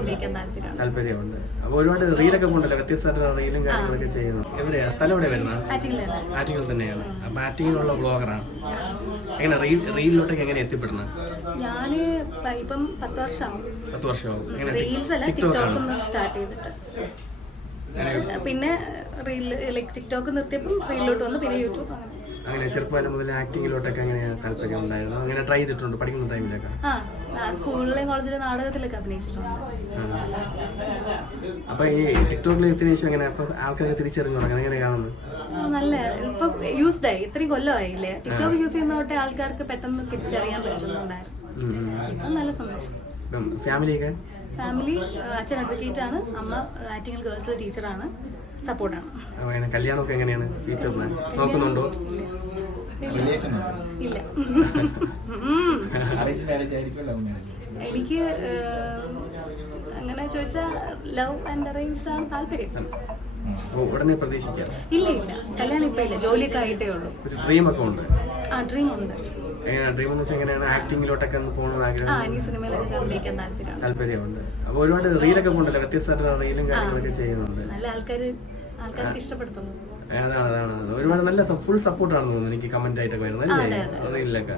അഭിനയിക്കാൻ താല്പര്യമാണ് താല്പര്യമുണ്ട്. അപ്പൊ ഒരുപാട് റീലൊക്കെ ഉണ്ടല്ലോ വ്യത്യസ്തമായിട്ടുള്ള റീലും കാര്യങ്ങളൊക്കെ ചെയ്യുന്നു. എവിടെയാ? സ്ഥലം എവിടെ വരുന്നത്? ആറ്റിങ്ങിൽ തന്നെയാണ്. അപ്പൊ ആറ്റിങ്ങിലുള്ള ബ്ലോഗറാണ് എങ്ങനെ റീൽ റീലിലോട്ടൊക്കെ എങ്ങനെ എത്തിപ്പെടുന്നത്? ഞാൻ ഇപ്പം പത്ത് വർഷമാവും പത്ത് വർഷമാവും. റീൽസ് അല്ല ടിക്ടോക്ക് സ്റ്റാർട്ട് ചെയ്തിട്ട്. പിന്നെ റീൽ ലൈക്ക് ടിക്ടോക്ക് നിർത്തിയപ്പം റീലിലോട്ട് വന്നു. പിന്നെ യൂട്യൂബ്. അങ്ങനെ അങ്ങനെ ചെറുപ്പകാലം മുതൽ ആക്ടിങ്ങിലോട്ടൊക്കെ അങ്ങനെ താല്പര്യം ഉണ്ടായിരുന്നു. അങ്ങനെ ട്രൈ ചെയ്തിട്ടുണ്ട്. പഠിക്കുന്ന ടൈമിലൊക്കെ സ്കൂളിലെയും കോളേജിലെ നാടകത്തിലൊക്കെ അഭിനയിച്ചിട്ടുണ്ട്. അപ്പൊ ഈ ടിക്ടോക്കിൽ എത്തിയ ശേഷം അങ്ങനെ അപ്പൊ ആൾക്കാരെ തിരിച്ചറിഞ്ഞു അങ്ങനെ കാണുന്നത്? നല്ല. ഇപ്പൊ യൂസ്ഡ് ആയി. ഇത്രയും കൊല്ലമായില്ലേ? ടിക്ടോക്ക് യൂസ് ചെയ്യുന്ന തൊട്ടേ ആൾക്കാർക്ക് പെട്ടെന്ന് തിരിച്ചറിയാൻ പറ്റുന്നുണ്ടായിരുന്നു. ഇപ്പം നല്ല സന്തോഷം. ഫാമിലിയൊക്കെ ഫാമിലി അച്ഛൻ അഡ്വക്കേറ്റ് ആണ്. അമ്മ ആറ്റിങ്ങൽ ഗേൾസ് ടീച്ചറാണ് സപ്പോർട്ടാണ് കല്യാണമൊക്കെ എങ്ങനെയാണ് ടീച്ചർ നോക്കുന്നുണ്ടോ? ഇല്ല. എനിക്ക് അങ്ങനെ ചോദിച്ചാൽ ലവ് ആൻഡ് അറേഞ്ച്ഡ് ആണ് താല്പര്യം. ഉടനെ പ്രതീക്ഷിക്കാം. ഇല്ല ഇല്ല. കല്യാണം ഇപ്പൊ ഇല്ല. ജോലിയൊക്കെ ആയിട്ടേ ഉള്ളൂ. ഒരു ഡ്രീം ഒക്കെ ഉണ്ട്. ആ ഡ്രീം ഉണ്ട്. എങ്ങനെയാണ്? ഡ്രീം എന്ന് വെച്ചാൽ എങ്ങനെയാണ്? ആക്ടിങ്ങിലോട്ടൊക്കെ ഒന്ന് പോകണമെന്ന് ആ ആഗ്രഹം സിനിമയിലൊക്കെ അഭിനയിക്കാൻ താല്പര്യമാണ്. താല്പര്യമുണ്ട്. അപ്പൊ ഒരുപാട് റീലൊക്കെ ഉണ്ടല്ലോ വ്യത്യസ്തമായിട്ടുള്ള റീലും കാര്യങ്ങളൊക്കെ ചെയ്യുന്നുണ്ട്. അതാണ് അതാണ്. ഒരുപാട് നല്ല ഫുൾ സപ്പോർട്ടാണെന്ന് തോന്നുന്നു എനിക്ക് കമന്റ് ആയിട്ടൊക്കെ വരുന്നത്. റീലിലൊക്കെ.